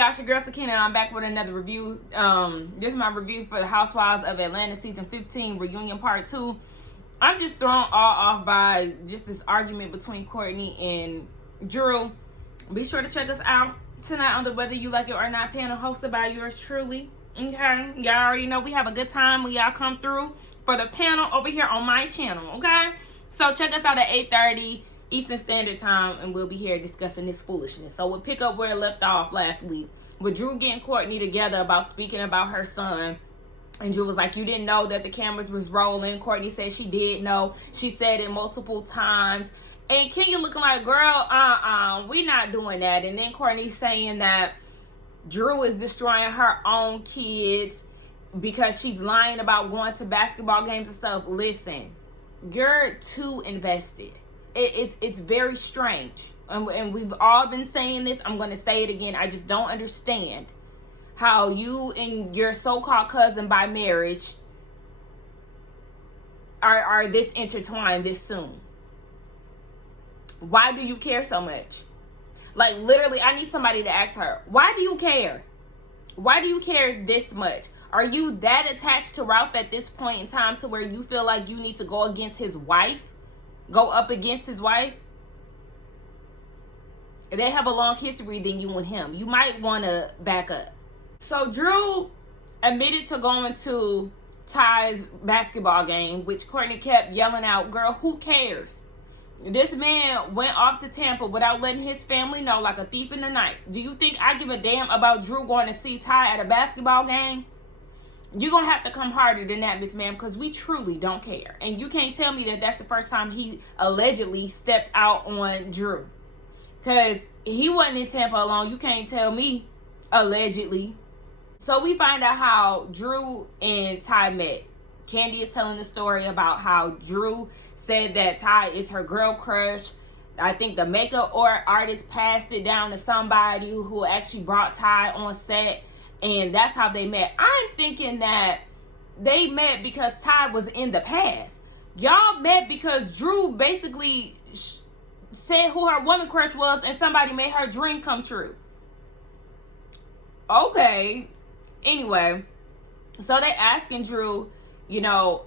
y'all? It's your girl Sakina. I'm back with another review. This is my review for the Housewives of Atlanta season 15 reunion part 2. I'm just thrown all off by just this argument between Courtney and Drew. Be sure to check us out tonight on the Whether You Like It or Not panel, hosted by yours truly. Okay, y'all already know we have a good time when y'all come through for the panel over here on my channel. Okay, so check us out at 8:30 Eastern Standard Time, and we'll be here discussing this foolishness. So we'll pick up where it left off last week with Drew getting Courtney together about speaking about her son. And Drew was like, you didn't know that the cameras was rolling. Courtney said she did know. She said it multiple times. And Kenya looking like, girl, we not doing that. And then Courtney saying that Drew is destroying her own kids because she's lying about going to basketball games and stuff. Listen, you're too invested. It's very strange, and we've all been saying this. I'm going to say it again. I just don't understand how you and your so-called cousin by marriage are this intertwined this soon. Why do you care so much? Like, literally, I need somebody to ask her, why do you care? Why do you care this much? Are you that attached to Ralph at this point in time to where you feel like you need to go against his wife? Go up against his wife? They have a long history than you and him. You might want to back up. So Drew admitted to going to Ty's basketball game, which Courtney kept yelling out, girl, who cares? This man went off to Tampa without letting his family know, like a thief in the night. Do you think I give a damn about Drew going to see Ty at a basketball game? You're going to have to come harder than that, Miss Ma'am, because we truly don't care. And you can't tell me that that's the first time he allegedly stepped out on Drew. Because he wasn't in Tampa alone. You can't tell me, allegedly. So we find out how Drew and Ty met. Kandi is telling the story about how Drew said that Ty is her girl crush. I think the makeup or artist passed it down to somebody who actually brought Ty on set. And that's how they met. I'm thinking that they met because Ty was in the past. Y'all met because Drew basically said who her woman crush was and somebody made her dream come true. Okay. Anyway, so they asking Drew, you know,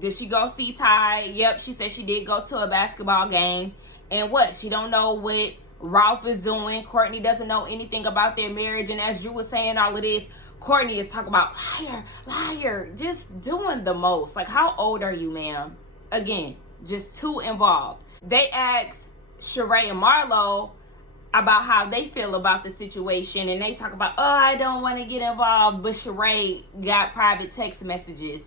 did she go see Ty? Yep, she said she did go to a basketball game. And what? She don't know what Ralph is doing. Courtney doesn't know anything about their marriage. And as Drew was saying all of this, Courtney is talking about liar, just doing the most. Like, how old are you, ma'am? Again, just too involved. They asked Shereé and Marlo about how they feel about the situation, and they talk about, oh, I don't want to get involved. But Shereé got private text messages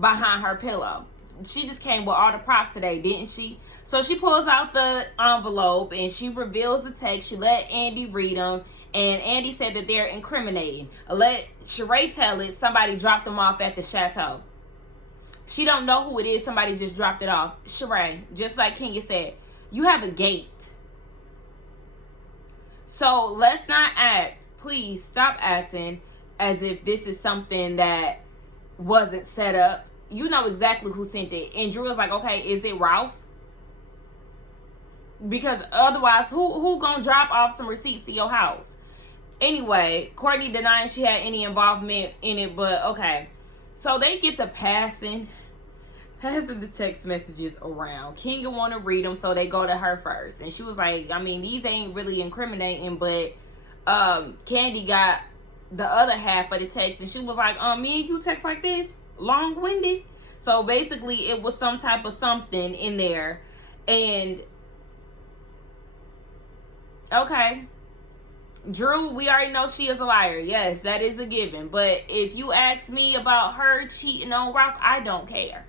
behind her pillow. She just came with all the props today, didn't she? So she pulls out the envelope and she reveals the text. She let Andy read them, and Andy said that they're incriminating. Let Shereé tell it, somebody dropped them off at the chateau. She don't know who it is. Somebody just dropped it off. Shereé, just like Kenya said, you have a gate. So let's not act, please stop acting as if this is something that wasn't set up. You know exactly who sent it. And Drew was like, okay, is it Ralph? Because otherwise, who gonna drop off some receipts to your house? Anyway, Courtney denying she had any involvement in it, but okay. So they get to passing the text messages around. Kenya want to read them, so they go to her first. And she was like, I mean, these ain't really incriminating, but Kandi got the other half of the text, and she was like, me and you text like this? Long-winded? So basically, it was some type of something in there. And okay, Drew, we already know she is a liar. Yes, that is a given. But if you ask me about her cheating on Ralph, I don't care.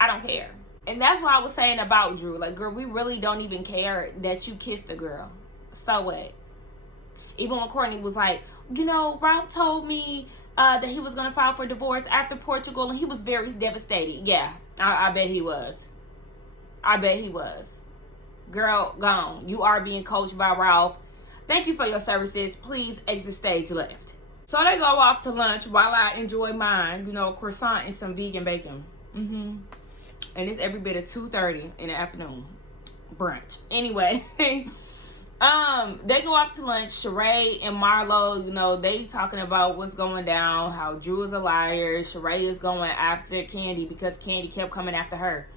I don't care. And that's what I was saying about Drew. Like, girl, we really don't even care that you kissed a girl. So what? Even when Courtney was like, you know, Ralph told me that he was going to file for divorce after Portugal, and he was very devastated. Yeah, I bet he was. I bet he was. Girl, gone. You are being coached by Ralph. Thank you for your services. Please exit stage left. So they go off to lunch while I enjoy mine. You know, croissant and some vegan bacon. And it's every bit of 2:30 in the afternoon. Brunch. Anyway, They go off to lunch. Shereé and Marlo, you know, they talking about what's going down, how Drew is a liar. Shereé is going after Kandi because Kandi kept coming after her.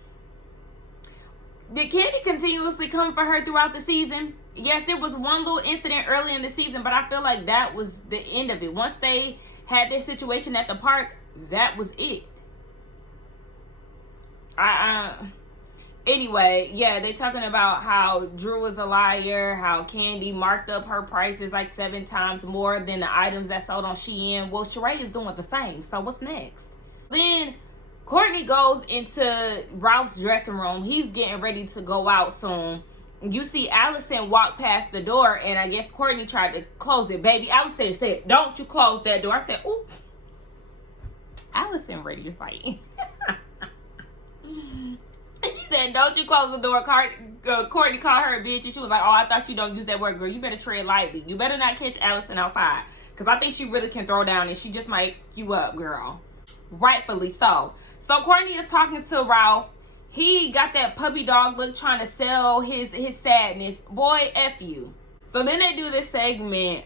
Did Kandi continuously come for her throughout the season? Yes, there was one little incident early in the season, but I feel like that was the end of it. Once they had their situation at the park, that was it. Anyway, yeah, they talking about how Drew is a liar, how Kandi marked up her prices like 7 times more than the items that sold on Shein. Well, Shereé is doing the same, so what's next? Then Courtney goes into Ralph's dressing room. He's getting ready to go out soon. You see Allison walk past the door, and I guess Courtney tried to close it. Baby, Allison said, "Don't you close that door." I said, "Ooh, Allison ready to fight." And she said, "Don't you close the door." Courtney called her a bitch, and she was like, "Oh, I thought you don't use that word, girl. You better tread lightly. You better not catch Allison outside, because I think she really can throw down, and she just might you up, girl." Rightfully so. So Courtney is talking to Ralph. He got that puppy dog look, trying to sell his sadness. Boy, F you. So then they do this segment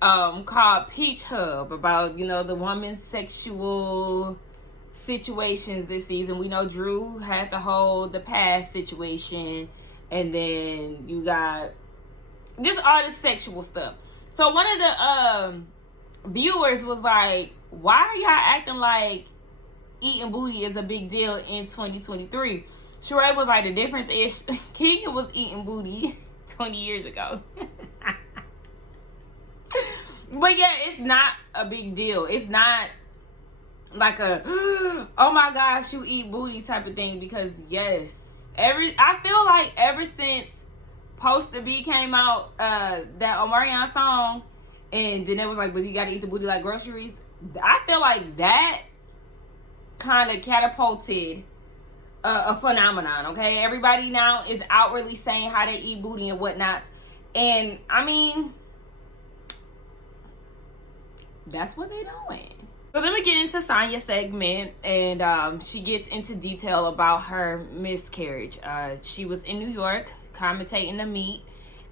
called Peach Hub about, you know, the woman's sexual situations this season. We know Drew had the past situation, and then you got just all this sexual stuff. So one of the viewers was like, "Why are y'all acting like eating booty is a big deal in 2023. Shereé was like, the difference is Kenya was eating booty 20 years ago. But yeah, it's not a big deal. It's not like a, oh my gosh, you eat booty type of thing. Because yes, I feel like ever since Post to Be came out, that Omarion song, and Jeanette was like, but you gotta eat the booty like groceries. I feel like that kind of catapulted a phenomenon, okay? Everybody now is outwardly saying how they eat booty and whatnot. And, I mean, that's what they're doing. So then we get into Sonia's segment, and she gets into detail about her miscarriage. She was in New York commentating the meet,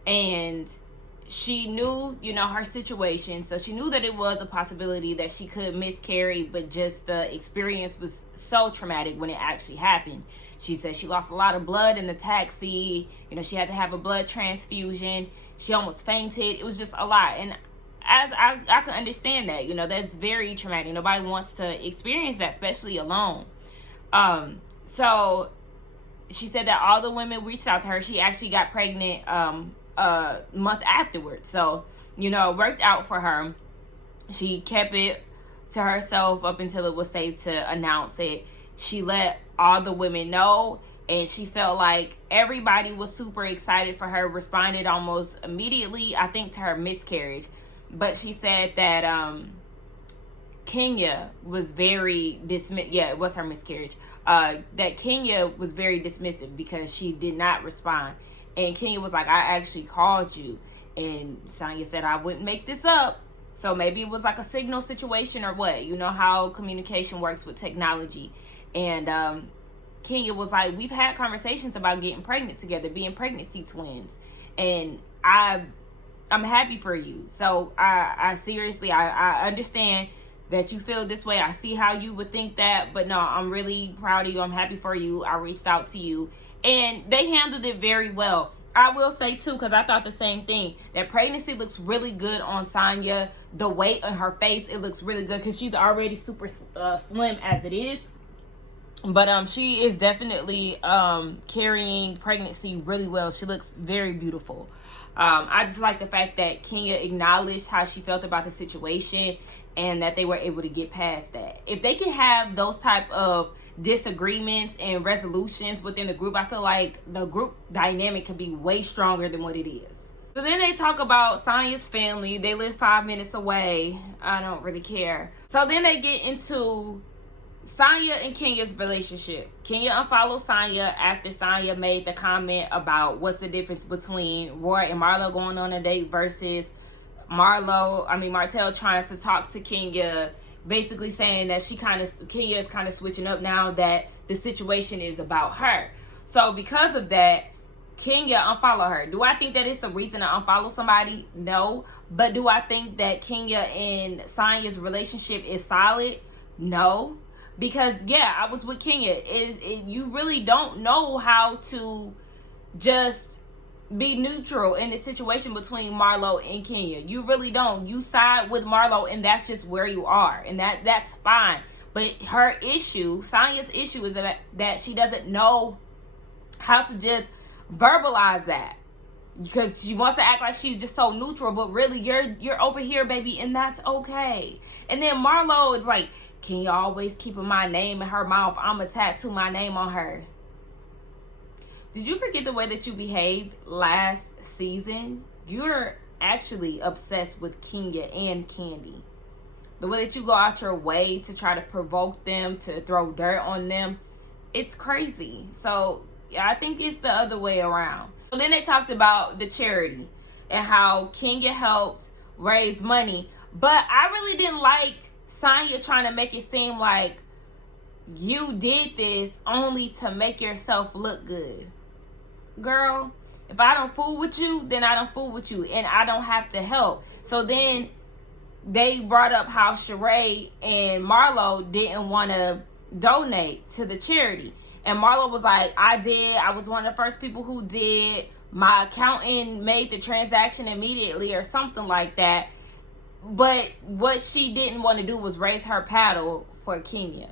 and she knew, you know, her situation. So she knew that it was a possibility that she could miscarry, but just the experience was so traumatic when it actually happened. She said she lost a lot of blood in the taxi. You know, she had to have a blood transfusion. She almost fainted. It was just a lot. And as I can understand that, you know, that's very traumatic. Nobody wants to experience that, especially alone. So she said that all the women reached out to her. She actually got pregnant a month afterwards. So, you know, it worked out for her. She kept it to herself up until it was safe to announce it. She let all the women know, and she felt like everybody was super excited for her, responded almost immediately, I think, to her miscarriage. But she said that Kenya was very it was her miscarriage. That Kenya was very dismissive because she did not respond. And Kenya was like, I actually called you. And Sonia said, I wouldn't make this up. So maybe it was like a signal situation or what. You know how communication works with technology. And Kenya was like, we've had conversations about getting pregnant together, being pregnancy twins. And I'm happy for you. So I seriously, I understand that you feel this way. I see how you would think that. But no, I'm really proud of you. I'm happy for you. I reached out to you. And they handled it very well. I will say, too, because I thought the same thing, that pregnancy looks really good on Sonia. The weight on her face, it looks really good because she's already super slim as it is. But she is definitely carrying pregnancy really well. She looks very beautiful. I just like the fact that Kenya acknowledged how she felt about the situation and that they were able to get past that. If they can have those type of disagreements and resolutions within the group, I feel like the group dynamic could be way stronger than what it is. So then they talk about Sonia's family. They live 5 minutes away. I don't really care. So then they get into Sonia and Kenya's relationship. Kenya unfollowed Sonia after Sonia made the comment about what's the difference between Roy and Marlo going on a date versus Martel trying to talk to Kenya, basically saying that Kenya is kind of switching up now that the situation is about her. So because of that, Kenya unfollow her. Do I think that it's a reason to unfollow somebody? No. But do I think that Kenya and Sonia's relationship is solid? No. Because, yeah, I was with Kenya. You really don't know how to just be neutral in the situation between Marlo and Kenya. You really don't. You side with Marlo, and that's just where you are. And that's fine. But her issue, Sonia's issue, is that she doesn't know how to just verbalize that, because she wants to act like she's just so neutral, but really you're over here, baby, and that's okay. And then Marlo is like, can you always keep my name in her mouth? I'ma tattoo my name on her. Did you forget the way that you behaved last season? You're actually obsessed with Kenya and Kandi. The way that you go out your way to try to provoke them, to throw dirt on them, it's crazy. So I think it's the other way around. So then they talked about the charity and how Kenya helped raise money. But I really didn't like Sonia trying to make it seem like you did this only to make yourself look good. Girl, if I don't fool with you, then I don't fool with you. And I don't have to help. So then they brought up how Shereé and Marlo didn't want to donate to the charity. And Marlo was like, I did. I was one of the first people who did. My accountant made the transaction immediately or something like that. But what she didn't want to do was raise her paddle for Kenya.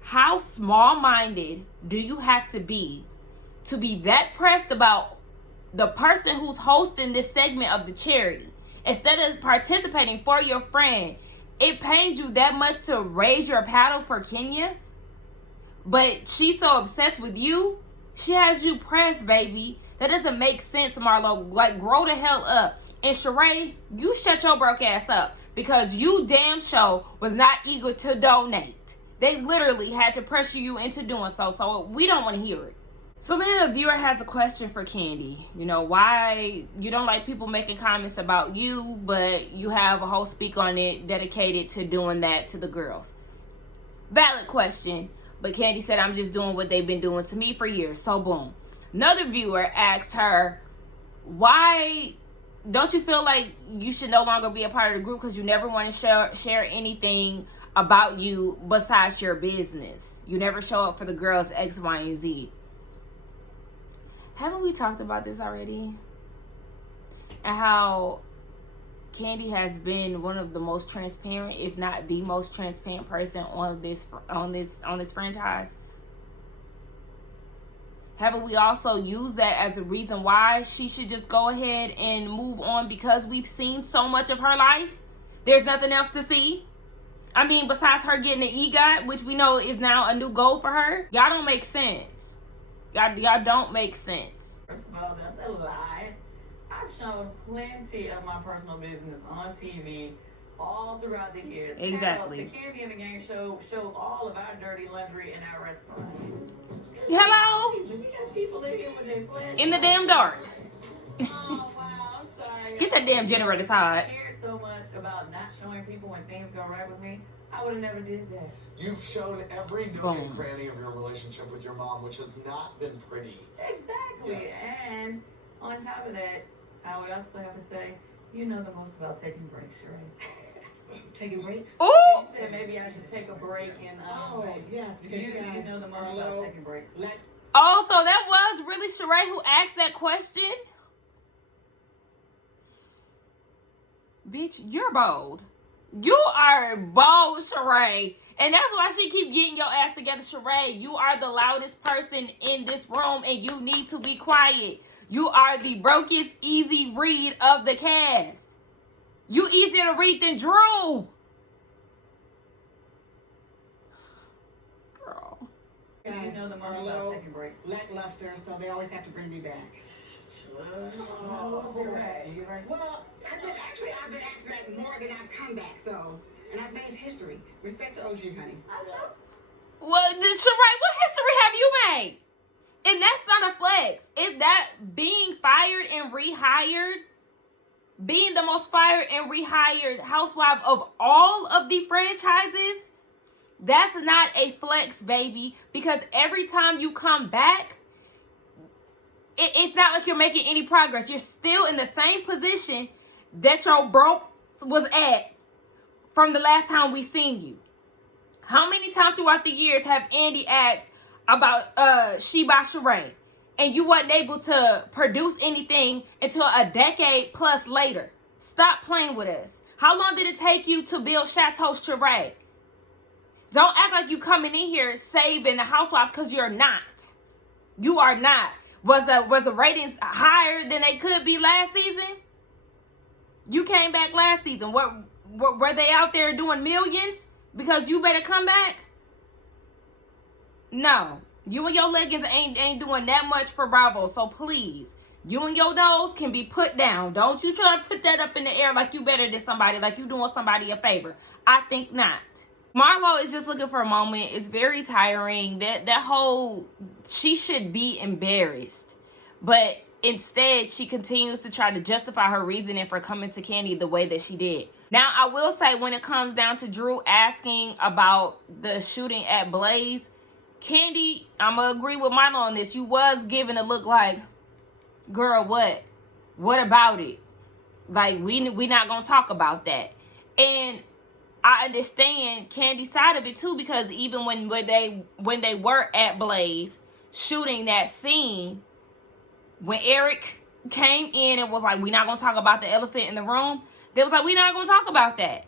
How small-minded do you have to be that pressed about the person who's hosting this segment of the charity? Instead of participating for your friend, it pains you that much to raise your paddle for Kenya? But she's so obsessed with you, she has you pressed, baby. That doesn't make sense, Marlo. Like, grow the hell up. And Shereé, you shut your broke ass up, because you damn sure was not eager to donate. They literally had to pressure you into doing so. So we don't want to hear it. So then a viewer has a question for Kandi. You know, why you don't like people making comments about you, but you have a whole speak on it dedicated to doing that to the girls. Valid question. But Kandi said, I'm just doing what they've been doing to me for years. So boom. Another viewer asked her, why don't you feel like you should no longer be a part of the group because you never want to share anything about you besides your business? You never show up for the girls X, Y, and Z. Haven't we talked about this already? And how Kandi has been one of the most transparent, if not the most transparent person on this franchise. Haven't we also used that as a reason why she should just go ahead and move on, because we've seen so much of her life? There's nothing else to see. I mean, besides her getting the EGOT, which we know is now a new goal for her. Y'all don't make sense. Y'all don't make sense. First of all, that's a lie. I've shown plenty of my personal business on TV all throughout the years. Exactly. Hell, the Kandi and the Gang show showed all of our dirty laundry in our restaurant. Hello? We got people in here with their flash. In the damn dark. Oh, wow. I'm sorry. Get that damn generator, Todd. I cared so much about not showing people when things go right with me, I would have never did that. You've shown every nook and cranny of your relationship with your mom, which has not been pretty. Exactly. Yes. And on top of that, I would also have to say, you know the most about taking breaks, right? Taking breaks? Ooh! You said maybe I should take a break and Yes, because you guys know the most about taking breaks. Oh, so that was really Shereé who asked that question? Bitch, you're bold. You are bold, Shereé. And that's why she keep getting your ass together, Shereé. You are the loudest person in this room, and you need to be quiet. You are the brokest easy read of the cast. You easier to read than Drew. Girl. You know the most about taking breaks. lackluster, so they always have to bring me back. You're right. Well, I've been asked that more than I've come back, so, and I've made history. Respect to OG, honey. Well, Shereé, what history have you made? And that's not a flex. Is that being fired and rehired, being the most fired and rehired housewife of all of the franchises? That's not a flex, baby. Because every time you come back, it's not like you're making any progress. You're still in the same position that your bro was at from the last time we seen you. How many times throughout the years have Andy asked about She by Shereé, and you wasn't able to produce anything until a decade plus later? Stop playing with us. How long did it take you to build Chateau Shereé? Don't act like you coming in here saving the Housewives, because you're not. You are not. Was the ratings higher than they could be last season? You came back last season. Were they out there doing millions because you better come back? No. You and your leggings ain't doing that much for Bravo. So please, you and your nose can be put down. Don't you try to put that up in the air like you better than somebody, like you doing somebody a favor. I think not. Marlo is just looking for a moment. It's very tiring. That whole, she should be embarrassed. But instead, she continues to try to justify her reasoning for coming to Kandi the way that she did. Now, I will say, when it comes down to Drew asking about the shooting at Blaze, Kandi, I'm going to agree with Marlo on this. You was giving a look like, girl, what? What about it? Like, we not going to talk about that. And I understand Kandi's side of it too, because even when they were at Blaze shooting that scene, when Eric came in and was like, we're not going to talk about the elephant in the room, they was like, we're not going to talk about that.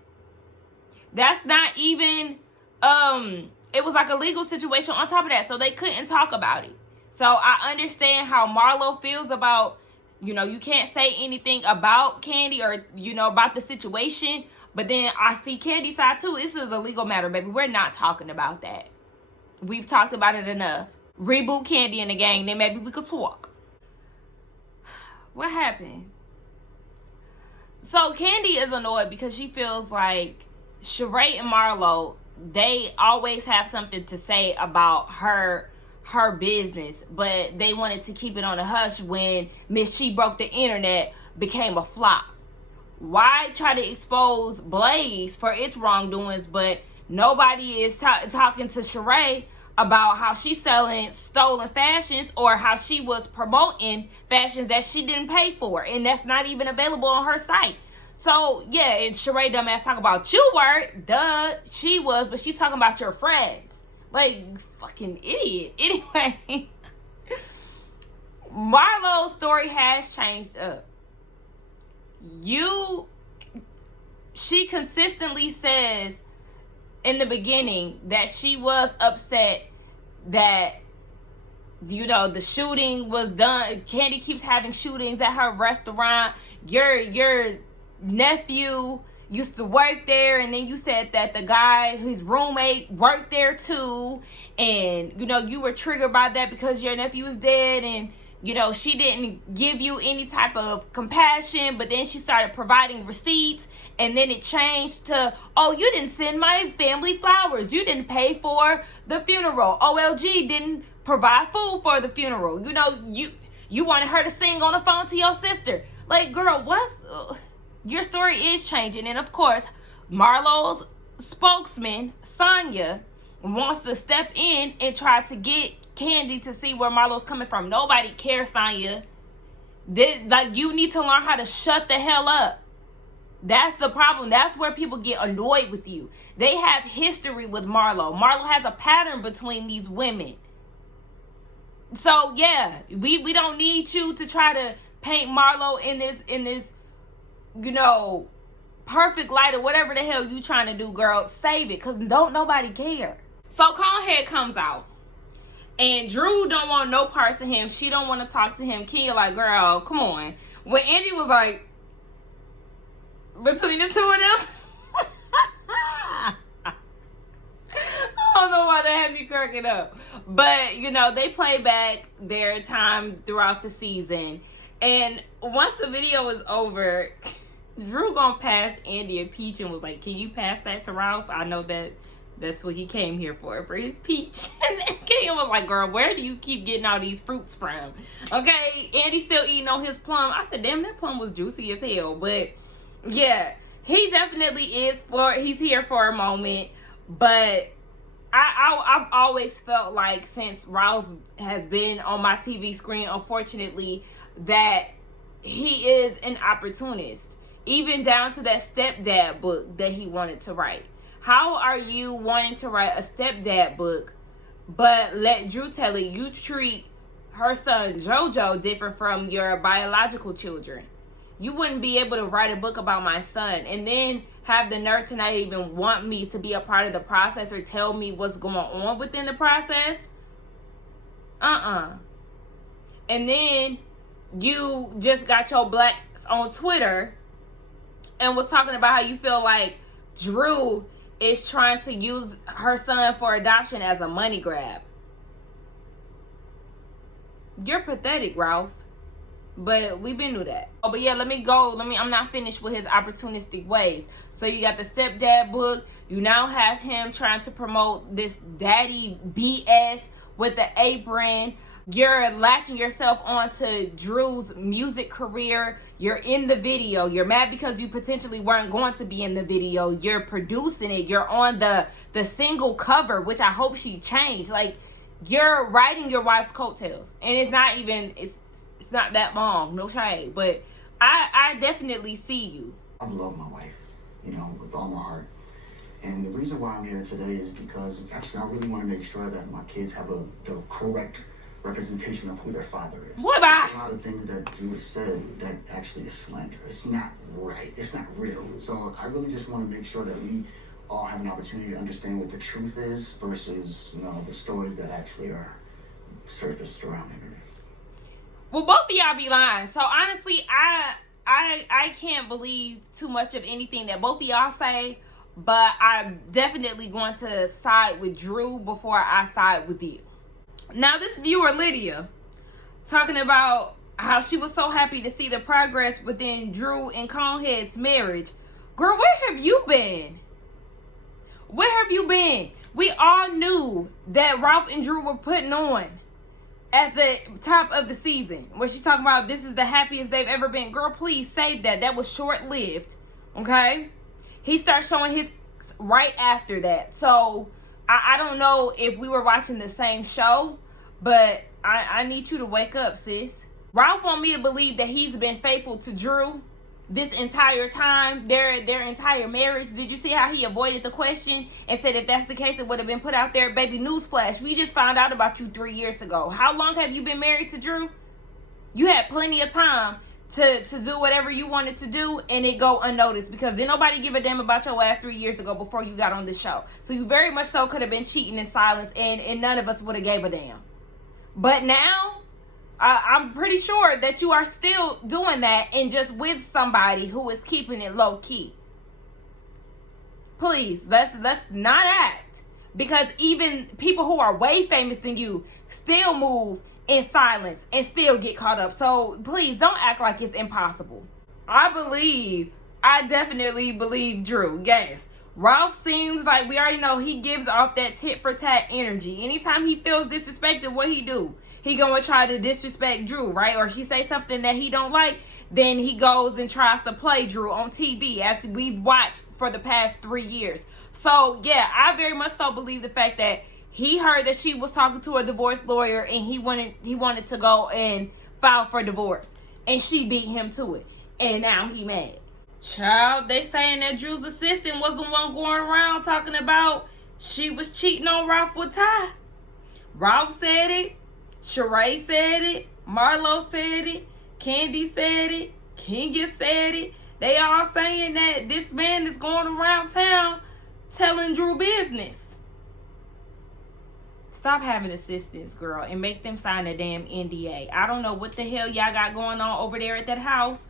That's not even, it was like a legal situation on top of that, so they couldn't talk about it. So I understand how Marlo feels about, you can't say anything about Kandi or, about the situation. But then I see Kandi's side too. This is a legal matter, baby. We're not talking about that. We've talked about it enough. Reboot Kandi in the gang, then maybe we could talk. What happened? So Kandi is annoyed because she feels like Shereé and Marlo, they always have something to say about her business, but they wanted to keep it on the hush when Miss She Broke the Internet became a flop. Why try to expose Blaze for its wrongdoings, but nobody is talking to Shereé about how she's selling stolen fashions or how she was promoting fashions that she didn't pay for, and that's not even available on her site. So, yeah, and Shereé dumbass talk about you were, duh, she was, but she's talking about your friends. Like, fucking idiot. Anyway, Marlo's story has changed up. She consistently says in the beginning that she was upset that, the shooting was done. Kandi keeps having shootings at her restaurant. Your nephew used to work there, and then you said that the guy, his roommate, worked there too, and you were triggered by that because your nephew was dead, and she didn't give you any type of compassion, but then she started providing receipts, and then it changed to, oh, you didn't send my family flowers. You didn't pay for the funeral. OLG didn't provide food for the funeral. You wanted her to sing on the phone to your sister. Like, girl, your story is changing. And, of course, Marlo's spokesman, Sonia, wants to step in and try to get Kandi to see where Marlo's coming from. Nobody cares, Sonia. You need to learn how to shut the hell up. That's the problem. That's where people get annoyed with you. They have history with Marlo. Marlo has a pattern between these women. So yeah, we don't need you to try to paint Marlo in this perfect light or whatever the hell you trying to do, girl. Save it, because don't nobody care. So Conehead comes out. And Drew don't want no parts of him. She don't want to talk to him. Kid like, girl, come on. When Andy was like, between the two of them, I don't know why that had me cracking up. But, they play back their time throughout the season. And once the video was over, Drew gonna pass Andy a peach and was like, can you pass that to Ralph? I know that's what he came here for his peach. And then Kim was like, girl, where do you keep getting all these fruits from? Okay, Andy's still eating on his plum. I said, damn, that plum was juicy as hell. But yeah, he definitely he's here for a moment. But I've always felt like, since Ralph has been on my TV screen, unfortunately, that he is an opportunist. Even down to that stepdad book that he wanted to write. How are you wanting to write a stepdad book, but let Drew tell it? You treat her son JoJo different from your biological children. You wouldn't be able to write a book about my son and then have the nerve to not even want me to be a part of the process or tell me what's going on within the process. And then you just got your blacks on Twitter and was talking about how you feel like Drew is trying to use her son for adoption as a money grab. You're pathetic, Ralph. But we've been through that. Oh, but yeah, I'm not finished with his opportunistic ways. So you got the stepdad book. You now have him trying to promote this daddy BS with the apron. You're latching yourself onto Drew's music career. You're in the video. You're mad because you potentially weren't going to be in the video. You're producing it. You're on the single cover, which I hope she changed. Like, you're riding your wife's coattails. And it's not that long, no shade, but I definitely see you. I love my wife, with all my heart. And the reason why I'm here today is because actually I really want to make sure that my kids have the correct representation of who their father is. What about? A lot of things that Drew has said that actually is slander. It's not right. It's not real. So I really just want to make sure that we all have an opportunity to understand what the truth is versus, the stories that actually are surfaced around here. Well, both of y'all be lying. So honestly, I can't believe too much of anything that both of y'all say, but I'm definitely going to side with Drew before I side with you. Now, this viewer, Lydia, talking about how she was so happy to see the progress within Drew and Conehead's marriage. Girl, where have you been? Where have you been? We all knew that Ralph and Drew were putting on at the top of the season, where she's talking about this is the happiest they've ever been. Girl, please save that. That was short-lived, okay? He starts showing his right after that. So, I don't know if we were watching the same show, but I need you to wake up, sis. Ralph want me to believe that he's been faithful to Drew this entire time, their entire marriage. Did you see how he avoided the question and said if that's the case, it would have been put out there? Baby, newsflash, we just found out about you 3 years ago. How long have you been married to Drew? You had plenty of time to do whatever you wanted to do and it go unnoticed, because then nobody give a damn about your ass 3 years ago before you got on the show. So you very much so could have been cheating in silence and none of us would have gave a damn. But now, I'm pretty sure that you are still doing that and just with somebody who is keeping it low key. Please, let's not act, because even people who are way famous than you still move in silence and still get caught up. So please don't act like it's impossible. I definitely believe Drew. Yes. Ralph seems like, we already know, he gives off that tit for tat energy. Anytime he feels disrespected, what he do? He gonna try to disrespect Drew, right? Or she say something that he don't like, then he goes and tries to play Drew on TV, as we've watched for the past 3 years. So yeah, I very much so believe the fact that he heard that she was talking to a divorce lawyer and he wanted to go and file for divorce, and she beat him to it, and now he mad. Child, they saying that Drew's assistant was the one going around talking about she was cheating on Ralph with Ty. Ralph said it. Shereé said it. Marlo said it. Kandi said it. Kenya said it. They all saying that this man is going around town telling Drew business. Stop having assistants, girl, and make them sign a damn NDA. I don't know what the hell y'all got going on over there at that house.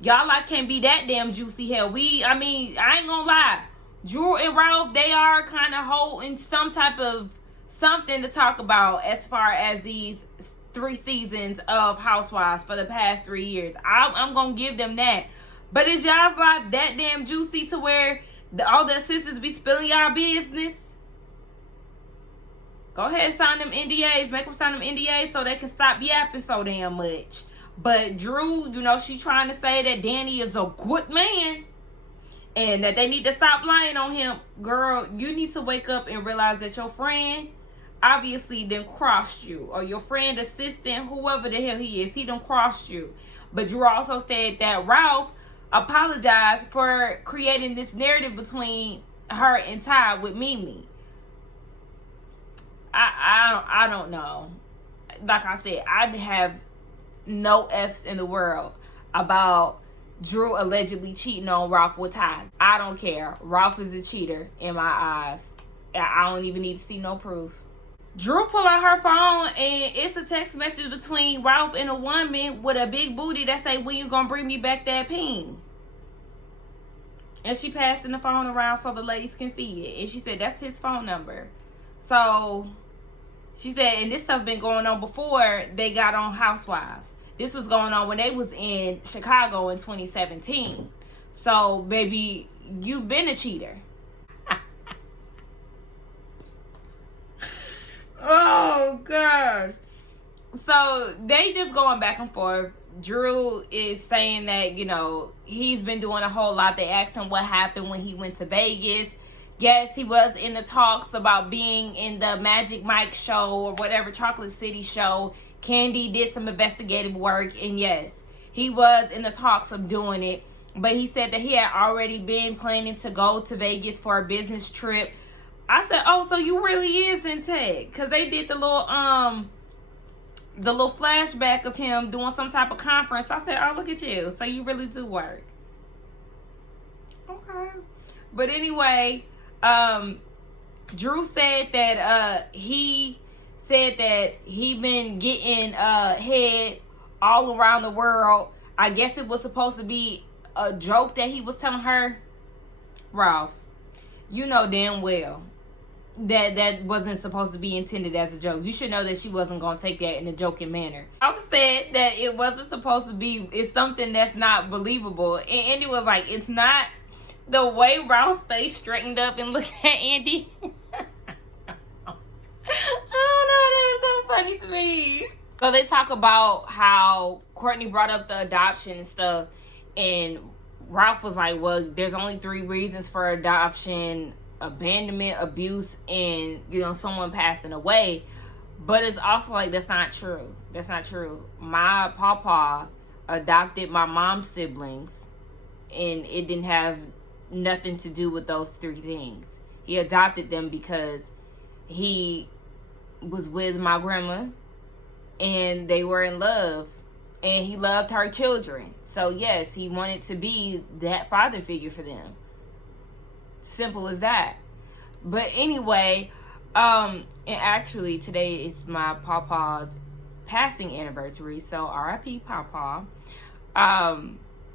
Y'all like can't be that damn juicy hell. I ain't gonna lie. Drew and Ralph, they are kind of holding some type of something to talk about as far as these 3 seasons of Housewives for the past 3 years. I'm gonna give them that. But is y'all's life that damn juicy to where all the assistants be spilling y'all business? Go ahead and sign them NDAs. Make them sign them NDAs so they can stop yapping so damn much. But Drew, she trying to say that Danny is a good man. and that they need to stop lying on him. Girl, you need to wake up and realize that your friend obviously done crossed you, or your friend, assistant, whoever the hell he is, he done crossed you. But Drew also said that Ralph apologized for creating this narrative between her and Ty with Mimi. I don't know. Like I said, I have no F's in the world about Drew allegedly cheating on Ralph with Ty. I don't care. Ralph is a cheater in my eyes. I don't even need to see no proof. Drew pull out her phone and it's a text message between Ralph and a woman with a big booty that say, when you gonna bring me back that ping? And she passing the phone around so the ladies can see it. And she said that's his phone number. So she said, and this stuff been going on before they got on Housewives. This was going on when they was in Chicago in 2017. So baby, you've been a cheater. Oh gosh. So they just going back and forth. Drew is saying that, you know, he's been doing a whole lot. They asked him what happened when he went to Vegas. Yes, he was in the talks about being in the Magic Mike show or whatever, Chocolate City show. Kandi did some investigative work, and yes, he was in the talks of doing it. But he said that he had already been planning to go to Vegas for a business trip. I said, oh, so you really is in tech. Because they did the little flashback of him doing some type of conference. I said, oh, look at you. So you really do work. Okay. But anyway, Drew said that he been getting head all around the world. I guess it was supposed to be a joke that he was telling her. Ralph, you know damn well that wasn't supposed to be intended as a joke. You should know that she wasn't going to take that in a joking manner. I said that it wasn't supposed to be, it's something that's not believable. And Andy was like, it's not. The way Ralph's face straightened up and looked at Andy. I don't know, that was so funny to me. So they talk about how Courtney brought up the adoption and stuff. And Ralph was like, well, there's only 3 reasons for adoption: abandonment, abuse, and, you know, someone passing away. But it's also like, that's not true. That's not true. My papa adopted my mom's siblings, and it didn't have nothing to do with those 3 things. He adopted them because he was with my grandma and they were in love, and he loved her children. So yes, he wanted to be that father figure for them. Simple as that. But anyway, and actually today is my papa's passing anniversary, so R.I.P. Papa.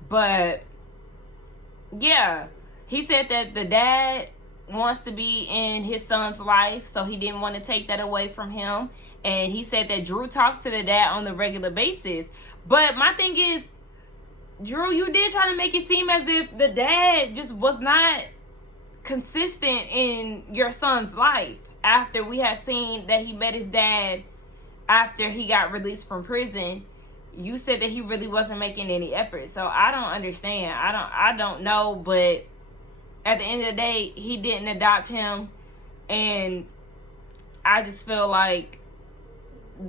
But yeah, he said that the dad wants to be in his son's life, so he didn't want to take that away from him. And he said that Drew talks to the dad on a regular basis. But my thing is, Drew, you did try to make it seem as if the dad just was not consistent in your son's life after we had seen that he met his dad after he got released from prison. You said that he really wasn't making any effort. So I don't understand. I don't know, but at the end of the day, he didn't adopt him, and I just feel like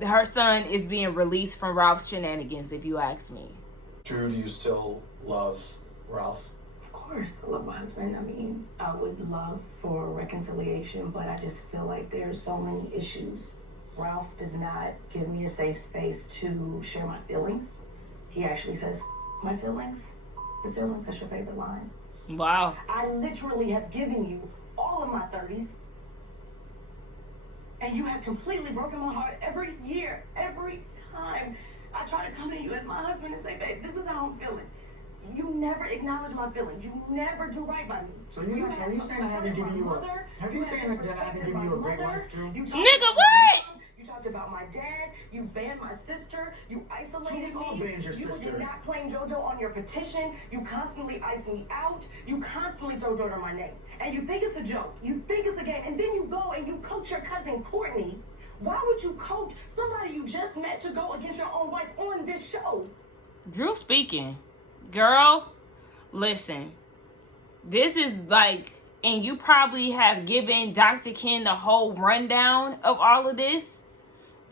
her son is being released from Ralph's shenanigans, if you ask me. Drew, do you still love Ralph? Of course, I love my husband. I mean, I would love for reconciliation, but I just feel like there's so many issues. Ralph does not give me a safe space to share my feelings. He actually says, my feelings? Your feelings, that's your favorite line. Wow. I literally have given you all of my 30s, and you have completely broken my heart every year, every time I try to come to you as my husband and say, babe, this is how I'm feeling. You never acknowledge my feelings. You never do right by me. So are you saying I haven't given you a? Have you saying that I haven't given you a great life, Drew? Nigga, what? You talked about my dad. You banned my sister. You isolated Drew, me. banned your You sister. did not claim JoJo on your petition. You constantly ice me out. You constantly throw dirt on my name. And you think it's a joke. You think it's a game. And then you go and you coach your cousin Courtney. Why would you coach somebody you just met to go against your own wife on this show? Drew speaking. Girl, listen. This is like, and you probably have given Dr. Ken the whole rundown of all of this.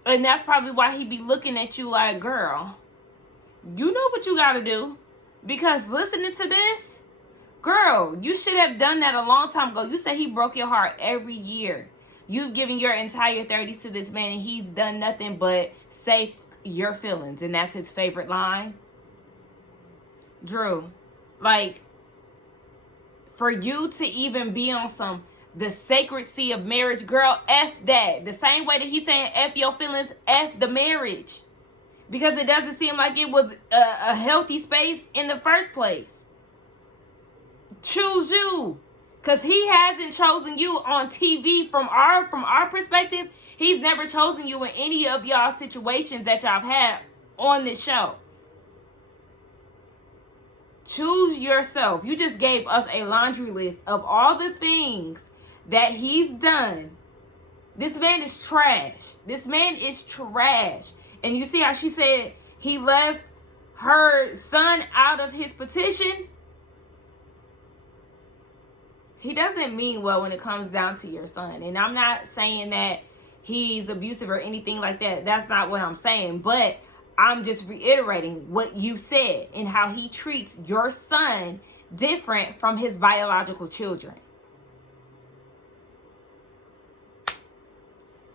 And that's probably why he be looking at you like, girl, you know what you gotta do. Because listening to this, girl, you should have done that a long time ago. You said he broke your heart every year. You've given your entire 30s to this man, and he's done nothing but say your feelings. And that's his favorite line. Drew, like, for you to even be on some the sacredcy of marriage, girl, F that. The same way that he's saying F your feelings, F the marriage. Because it doesn't seem like it was a healthy space in the first place. Choose you. Because he hasn't chosen you on TV from our perspective. He's never chosen you in any of y'all situations that y'all had on this show. Choose yourself. You just gave us a laundry list of all the things that he's done. This man is trash. This man is trash. And you see how she said he left her son out of his petition? He doesn't mean well when it comes down to your son. And I'm not saying that he's abusive or anything like that. That's not what I'm saying. But I'm just reiterating what you said and how he treats your son different from his biological children.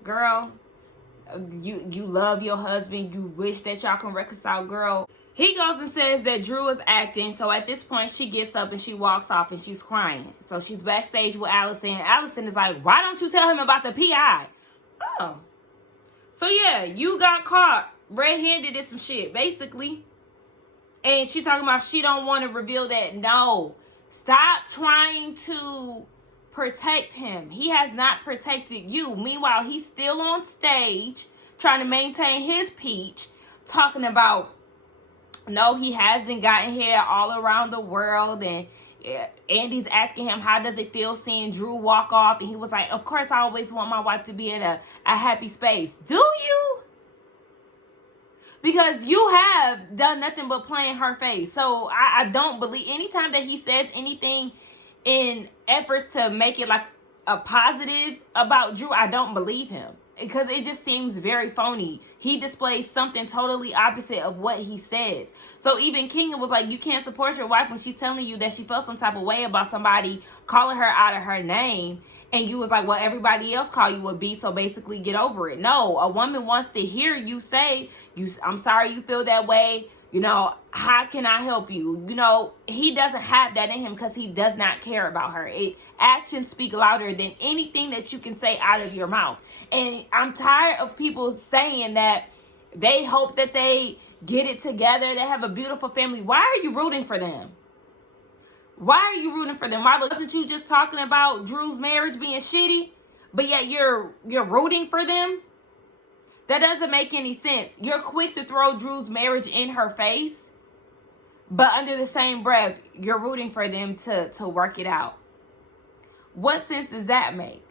Girl, you love your husband. You wish that y'all can reconcile, girl. He goes and says that Drew is acting. So at this point, she gets up and she walks off and she's crying. So she's backstage with Allison. Allison is like, why don't you tell him about the PI? Oh. So yeah, you got caught red-handed in some shit, basically. And she talking about she don't want to reveal that. No. Stop trying to protect him. He has not protected you. Meanwhile, he's still on stage trying to maintain his peach, talking about, no, he hasn't gotten here all around the world. And Andy's asking him, how does it feel seeing Drew walk off? And he was like, of course, I always want my wife to be in a happy space. Do you? Because you have done nothing but playing her face. So I don't believe, anytime that he says anything in efforts to make it like a positive about Drew, I don't believe him. Because it just seems very phony. He displays something totally opposite of what he says. So even Kenya was like, you can't support your wife when she's telling you that she felt some type of way about somebody calling her out of her name. And you was like, well, everybody else call you a B, so basically get over it. No, a woman wants to hear you say, I'm sorry you feel that way. You know, how can I help you? You know, he doesn't have that in him because he does not care about her. Actions speak louder than anything that you can say out of your mouth. And I'm tired of people saying that they hope that they get it together, they have a beautiful family. Why are you rooting for them? Why are you rooting for them? Marlo, wasn't you just talking about Drew's marriage being shitty, but yet you're rooting for them? That doesn't make any sense. You're quick to throw Drew's marriage in her face, but under the same breath, you're rooting for them to work it out. What sense does that make?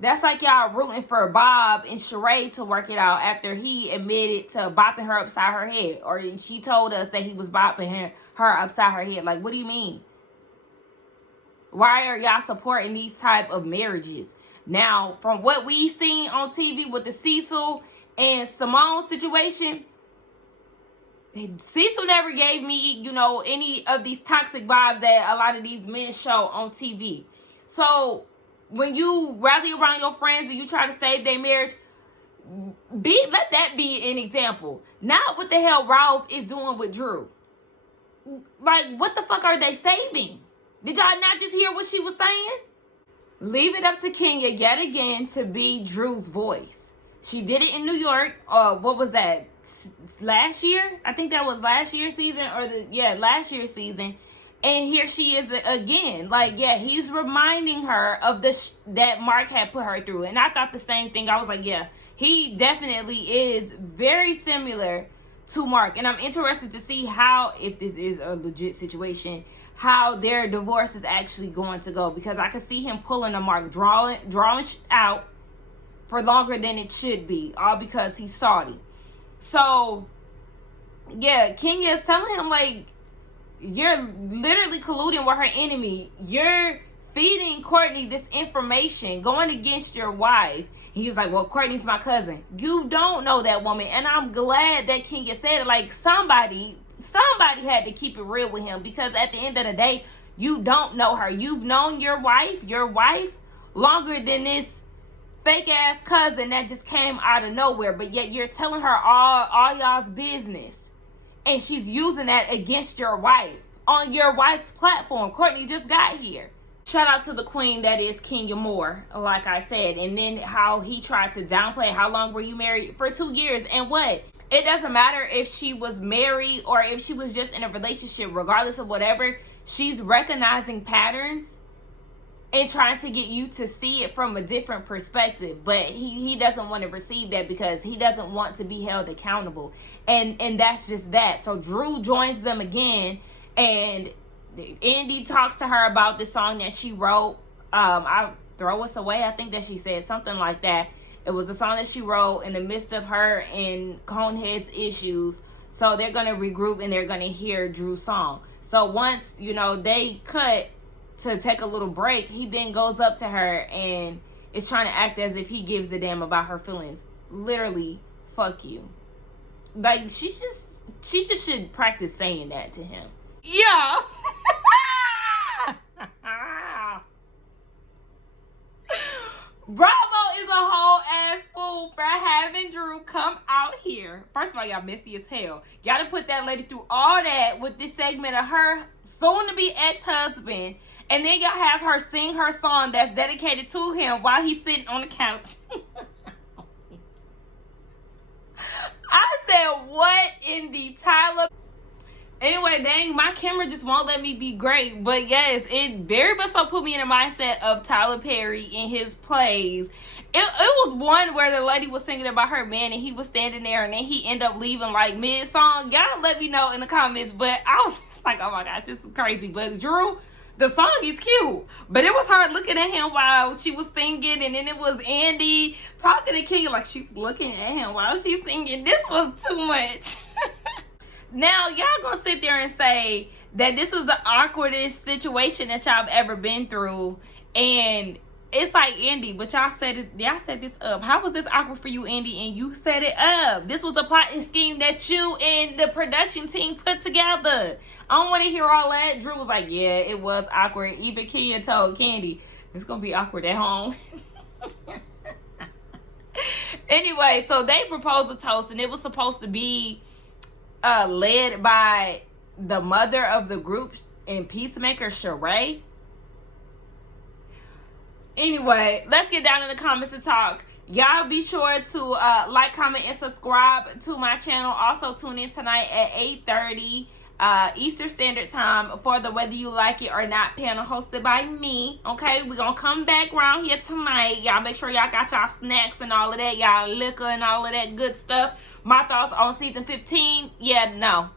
That's like y'all rooting for Bob and Shereé to work it out after he admitted to bopping her upside her head. Or she told us that he was bopping her upside her head. Like, what do you mean? Why are y'all supporting these type of marriages? Now, from what we've seen on TV with the Cecil and Simone situation, Cecil never gave me, you know, any of these toxic vibes that a lot of these men show on TV. So when you rally around your friends and you try to save their marriage, let that be an example. Not what the hell Ralph is doing with Drew. Like, what the fuck are they saving? Did y'all not just hear what she was saying? Leave it up to Kenya yet again to be Drew's voice. She did it in New York. What was that? Last year? I think that was last year's season, or last year's season. And here she is again. Like, yeah, he's reminding her of that Mark had put her through. And I thought the same thing. I was like, yeah, he definitely is very similar to Mark. And I'm interested to see how, if this is a legit situation, how their divorce is actually going to go. Because I could see him pulling a Mark, drawing out for longer than it should be. All because he's Saudi. So, yeah, Kenya is telling him, like, you're literally colluding with her enemy. You're feeding Courtney this information, going against your wife. He was like, well, Courtney's my cousin. You don't know that woman. And I'm glad that Kenya said it. Like, somebody had to keep it real with him, because at the end of the day, you don't know her. You've known your wife longer than this fake ass cousin that just came out of nowhere, but yet you're telling her all y'all's business, and she's using that against your wife on your wife's platform. Courtney just got here. Shout out to the queen that is Kenya Moore, like I said. And then how he tried to downplay, how long were you married? For 2 years. And what? It doesn't matter if she was married or if she was just in a relationship. Regardless of whatever, she's recognizing patterns and trying to get you to see it from a different perspective. But he doesn't want to receive that, because he doesn't want to be held accountable. And that's just that. So Drew joins them again, and Andy talks to her about the song that she wrote. I Throw Us Away, I think that she said something like that. It was a song that she wrote in the midst of her and Conehead's issues. So they're going to regroup and they're going to hear Drew's song. So once, they cut to take a little break, he then goes up to her and is trying to act as if he gives a damn about her feelings. Literally, fuck you. Like, she just should practice saying that to him. Yeah. Bravo is a whole ass fool for having Drew come out here. First of all, y'all messy as hell. Y'all done put that lady through all that with this segment of her soon-to-be ex-husband. And then y'all have her sing her song that's dedicated to him while he's sitting on the couch. I said, what in the Tyler? Anyway, dang, my camera just won't let me be great. But yes, it very much so put me in the mindset of Tyler Perry in his plays. It was one where the lady was singing about her man and he was standing there, and then he ended up leaving like mid-song. Y'all let me know in the comments. But I was just like, oh my gosh, this is crazy. But Drew, the song is cute. But it was her looking at him while she was singing. And then it was Andy talking to Kenya like she's looking at him while she's singing. This was too much. Now, y'all gonna sit there and say that this was the awkwardest situation that y'all have ever been through. And it's like, Andy, but y'all set this up. How was this awkward for you, Andy? And you set it up. This was a plot and scheme that you and the production team put together. I don't want to hear all that. Drew was like, yeah, it was awkward. Even Kenya told Kandi, it's gonna be awkward at home. Anyway, so they proposed a toast, and it was supposed to be led by the mother of the group and peacemaker, Shereé. Anyway, let's get down in the comments and talk. Y'all be sure to like, comment, and subscribe to my channel. Also, tune in tonight at 8:30 Eastern Standard Time for the Whether You Like It or Not panel hosted by me. Okay, we're gonna come back around here tonight. Y'all make sure y'all got y'all snacks and all of that, y'all liquor and all of that good stuff. My thoughts on season 15, yeah, no.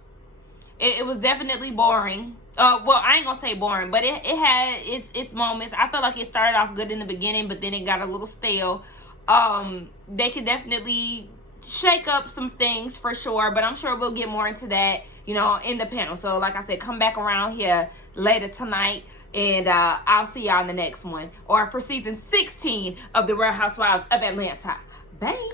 It was definitely boring. Well, I ain't gonna say boring, but it had its moments. I felt like it started off good in the beginning, but then it got a little stale. They could definitely shake up some things for sure, but I'm sure we'll get more into that, in the panel. So like I said, come back around here later tonight, and I'll see y'all in the next one, or for season 16 of the Real Housewives of Atlanta. Bye.